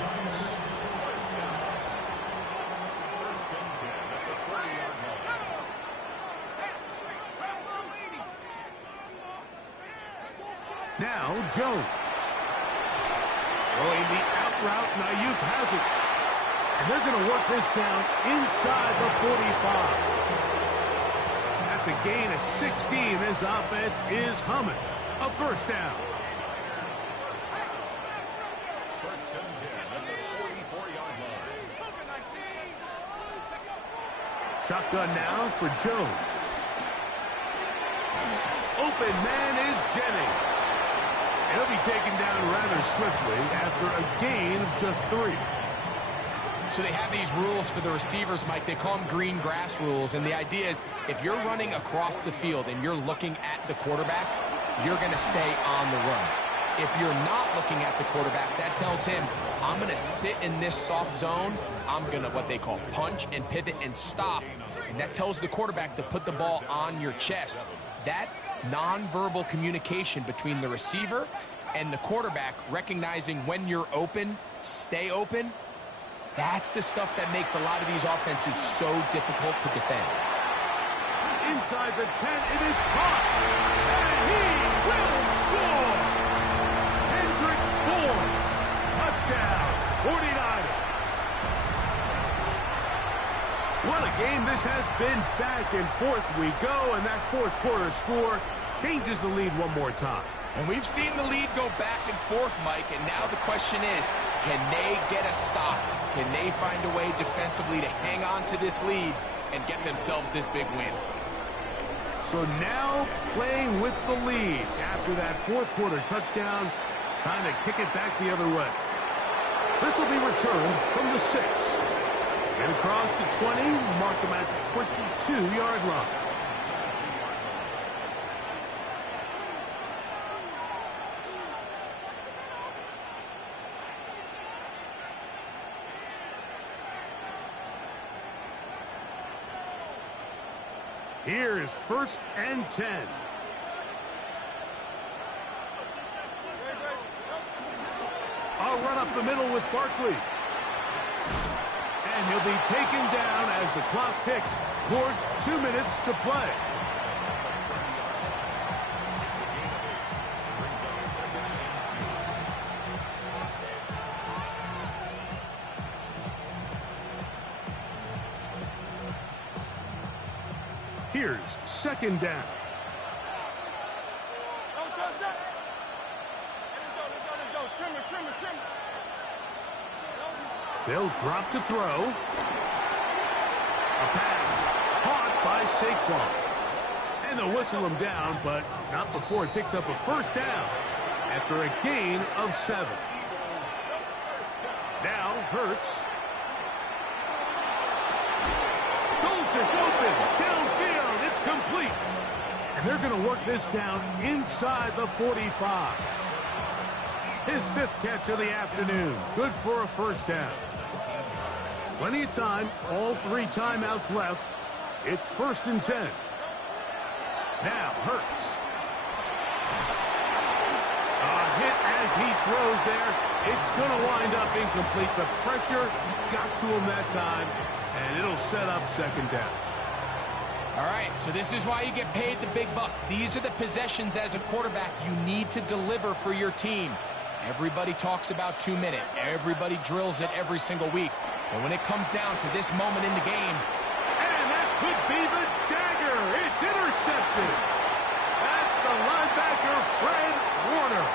Now Jones. Throwing the out route, Ayuk has it. And they're going to work this down inside the 45. That's a gain of 16. This offense is humming. A first down. First and 10 at the 44-yard line. Shotgun now for Jones. Open man is Jennings. And he'll be taken down rather swiftly after a gain of just 3. So they have these rules for the receivers, Mike. They call them green grass rules. And the idea is if you're running across the field and you're looking at the quarterback, you're going to stay on the run. If you're not looking at the quarterback, that tells him, I'm going to sit in this soft zone. I'm going to what they call punch and pivot and stop. And that tells the quarterback to put the ball on your chest. That nonverbal communication between the receiver and the quarterback, recognizing when you're open, stay open, that's the stuff that makes a lot of these offenses so difficult to defend. Inside the 10, it is caught. And he will score. Hendrick Bourne. Touchdown, 49ers. What a game this has been. Back and forth we go, and that fourth quarter score changes the lead one more time. And we've seen the lead go back and forth, Mike, and now the question is, can they get a stop? Can they find a way defensively to hang on to this lead and get themselves this big win? So now playing with the lead after that fourth quarter touchdown, trying to kick it back the other way. This will be returned from the 6. And across the 20, mark them at the 22-yard line. Here's first and 10. I'll run up the middle with Barkley. And he'll be taken down as the clock ticks towards 2 minutes to play. Here's second down. They'll drop to throw. A pass caught by Saquon. And they'll whistle him down, but not before he picks up a first down after a gain of 7. Now Hurts. Dulcich open. Downfield. It's complete. And they're going to work this down inside the 45. His 5th catch of the afternoon. Good for a first down. Plenty of time. All 3 timeouts left. It's 1st and 10. Now Hurts. A hit as he throws there. It's going to wind up incomplete. The pressure got to him that time, and it'll set up 2nd down. All right, so this is why you get paid the big bucks. These are the possessions as a quarterback you need to deliver for your team. Everybody talks about 2-minute. Everybody drills it every single week. But when it comes down to this moment in the game, and that could be the dagger. It's intercepted. That's the linebacker, Fred Warner.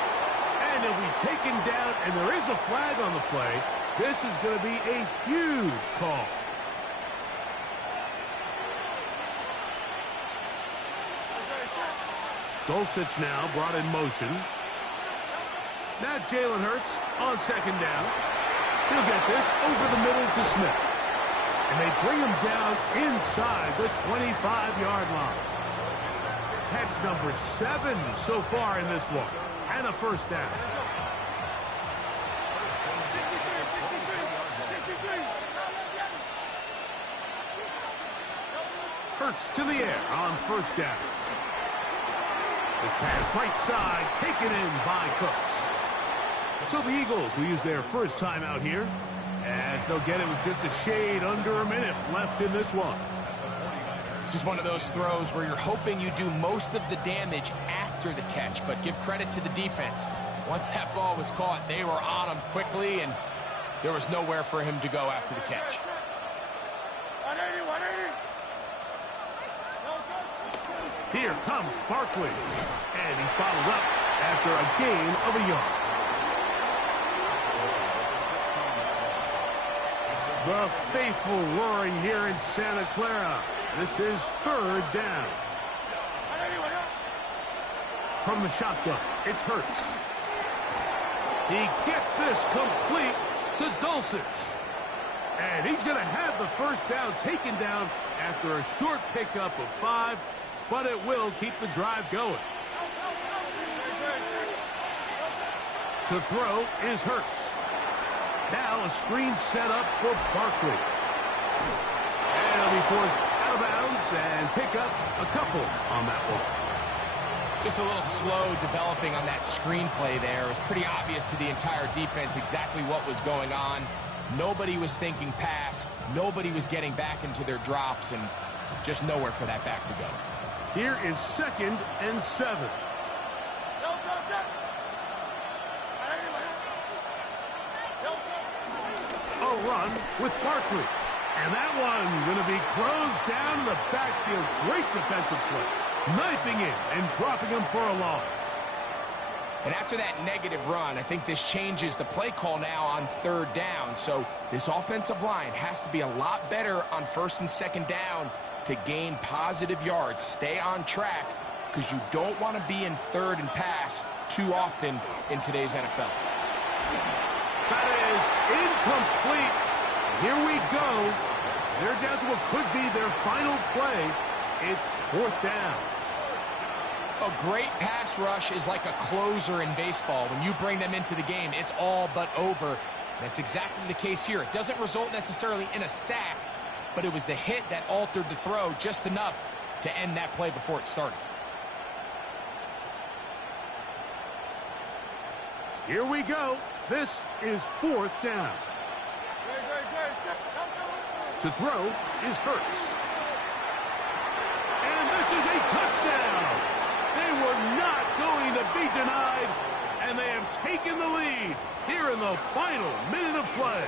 And he'll be taken down, and there is a flag on the play. This is going to be a huge call. Dulcich now brought in motion. Now Jalen Hurts on 2nd down. He'll get this over the middle to Smith. And they bring him down inside the 25-yard line. Catch number 7 so far in this one. And a 1st down. Hurts to the air on 1st down. This pass right side taken in by Cooks. So the Eagles will use their first time out here, as they'll get it with just a shade under a minute left in this one. This is one of those throws where you're hoping you do most of the damage after the catch, but give credit to the defense. Once that ball was caught, they were on him quickly, and there was nowhere for him to go after the catch. 180, 180. Here comes Barkley, and he's bottled up after a gain of a yard. The faithful roaring here in Santa Clara. This is 3rd down. From the shotgun, it's Hurts. He gets this complete to Dulcich. And he's going to have the 1st down taken down after a short pickup of 5, but it will keep the drive going. To throw is Hurts. Now a screen set up for Barkley. And he'll be forced out of bounds and pick up a couple on that one. Just a little slow developing on that screenplay there. It was pretty obvious to the entire defense exactly what was going on. Nobody was thinking pass. Nobody was getting back into their drops, and just nowhere for that back to go. Here is 2nd and 7. A run with Barkley. And that one going to be closed down in the backfield. Great defensive play. Knifing in and dropping him for a loss. And after that negative run, I think this changes the play call now on 3rd down. So this offensive line has to be a lot better on 1st and 2nd down to gain positive yards. Stay on track, because you don't want to be in 3rd and pass too often in today's NFL. That is incomplete. Here we go. They're down to what could be their final play. It's 4th down. A great pass rush is like a closer in baseball. When you bring them into the game, it's all but over. That's exactly the case here. It doesn't result necessarily in a sack, but it was the hit that altered the throw just enough to end that play before it started. Here we go. This is 4th down. To throw is Hurts. And this is a touchdown. They were not going to be denied, and they have taken the lead here in the final minute of play.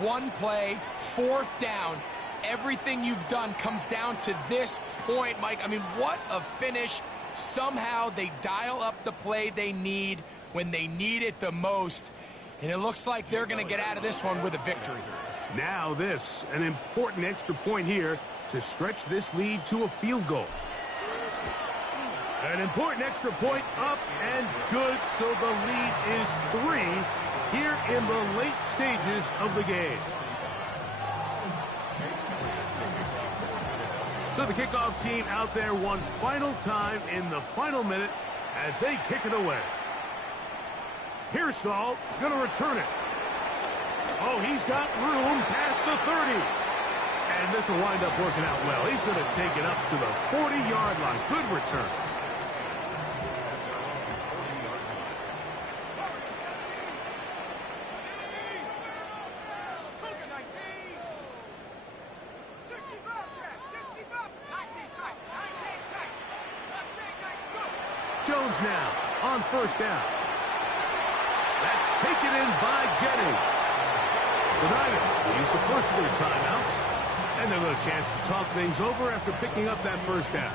One play, 4th down. Everything you've done comes down to this point, Mike. I mean, what a finish. Somehow they dial up the play they need when they need it the most. And it looks like they're going to get out of this one with a victory. Now this, an important extra point here to stretch this lead to a field goal. An important extra point up and good, so the lead is 3 here in the late stages of the game. So the kickoff team out there one final time in the final minute as they kick it away. Pearsall going to return it. Oh, he's got room past the 30. And this will wind up working out well. He's going to take it up to the 40-yard line. Good return. Jones now on first down. That's taken in by Jennings. The Niners will use the first of their timeouts, and they'll get a chance to talk things over after picking up that first down.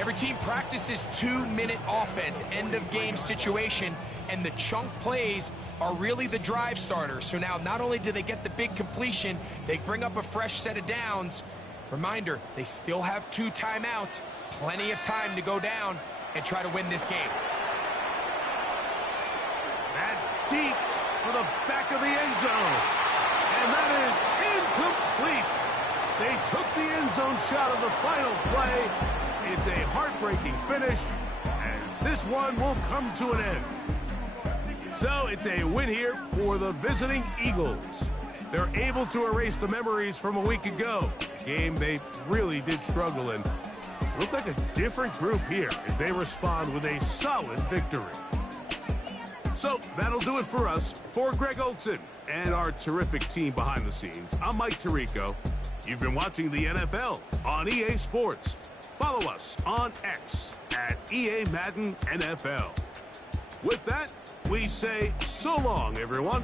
Every team practices 2-minute offense, end-of-game situation, and the chunk plays are really the drive starters. So now not only do they get the big completion, they bring up a fresh set of downs. Reminder, they still have 2 timeouts, plenty of time to go down and try to win this game. That's deep for the back of the end zone. And that is incomplete. They took the end zone shot of the final play. It's a heartbreaking finish, and this one will come to an end. So it's a win here for the visiting Eagles. They're able to erase the memories from a week ago. Game they really did struggle in. Look like a different group here as they respond with a solid victory. So that'll do it for us. For Greg Olson and our terrific team behind the scenes, I'm Mike Tirico. You've been watching the NFL on EA Sports. Follow us on X at EA Madden NFL. With that, we say so long, everyone.